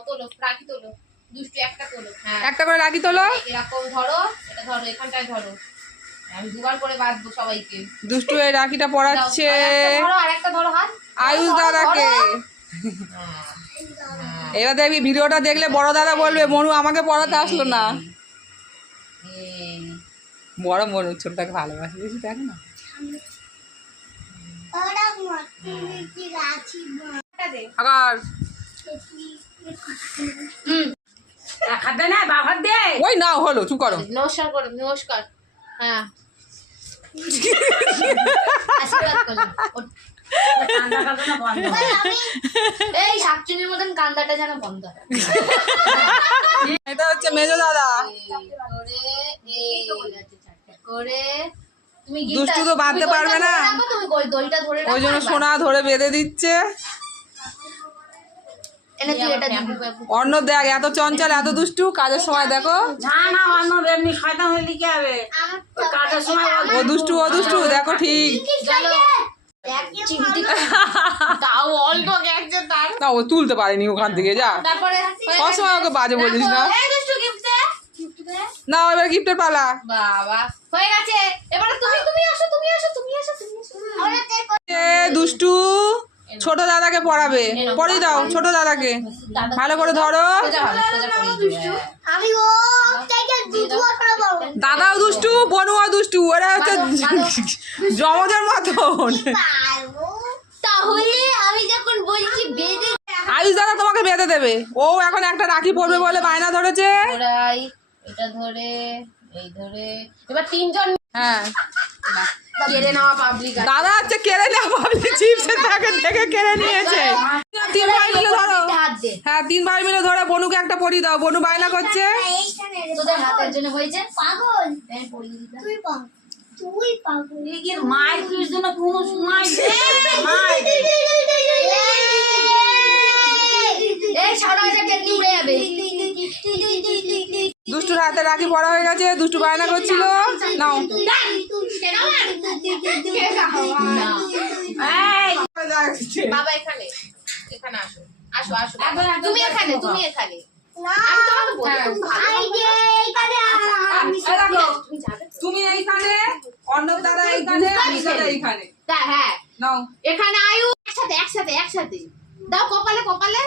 তোলো রাখি তোলো দুষ্টু একটা তোলো হ্যাঁ একটা করে রাখি তোলো এরকম ধরো এটা ধরো এখানটায় ধরো আমি দুবার করে বাঁধবো সবাইকে দুষ্টু এই রাখিটা পড়াচ্ছে ধরো আর একটা ধরো হাত আয়ুষ দাদাকে এবার দেখবি ভিডিওটা দেখলে বড় দাদা বলবে মনু আমাকে পড়াতে আসলো না বড় মনু ছোটটাকে ভালোবাসে বেশি দেখ না আবার ওই না হলো চুপ করো নমস্কার করো নমস্কার হ্যাঁ আশীর্বাদ করো এই শাকচুনির মতন কান্দাটা যেন বন্ধ হয় এটা হচ্ছে মেজো দাদা করে তুমি দুষ্টু তো বাঁধতে পারবে না তুমি দড়িটা ধরে ওই জন্য সোনা ধরে বেঁধে দিচ্ছে এনে তুই এটা অন্য দেখ এত চঞ্চল এত দুষ্টু কাজের সময় দেখো ও দুষ্টু দেখো ঠিক না ও তুলতে পারেনি ওখান থেকে যা সবসময় ওকে বাজে বলিস না না এবার গিফটের পালা বাবা হয়ে গেছে এবারে তুমি আসো তুমি দুষ্টু ছোট দাদাকে পড়াবে পড়িয়ে দাও ছোট দাদাকে ভালো করে ধরো দাদাও দুষ্টু বনুও দুষ্টু ওরা হচ্ছে জমজের মতন তাহলে আমি যখন বলছি বেঁধে আয়ুষ দাদা তোমাকে বেঁধে দেবে ও এখন একটা রাখি পরবে বলে বায়না ধরেছে এটা ধরে এই ধরে এবার তিনজন হ্যাঁ কেড়ে নেওয়া পাবলিক দাদা হচ্ছে কেড়ে নেওয়া পাবলিক চিপসের প্যাকেট থেকে কেড়ে নিয়েছে তিন ভাই মিলে ধরো হ্যাঁ তিন ভাই মিলে ধরে বনুকে একটা পরিয়ে দাও বনু বায়না করছে তোদের হাতের জন্য হয়েছে পাগল তুই পাগল এর মায়ের কির জন্য কোনো সময় এই ছাড়া এটা টেনে উড়ে যাবে দুষ্টুর হাতে রাখি পড়া হয়ে গেছে দুষ্টু বায়না করছিল নাও বাবা এখানে এখানে আসো আসো তুমি এখানে তুমি এইখানে অর্ণব দাদা এইখানে আমি দাদা এইখানে হ্যাঁ নাও এখানে আয়ু একসাথে দাও কপালে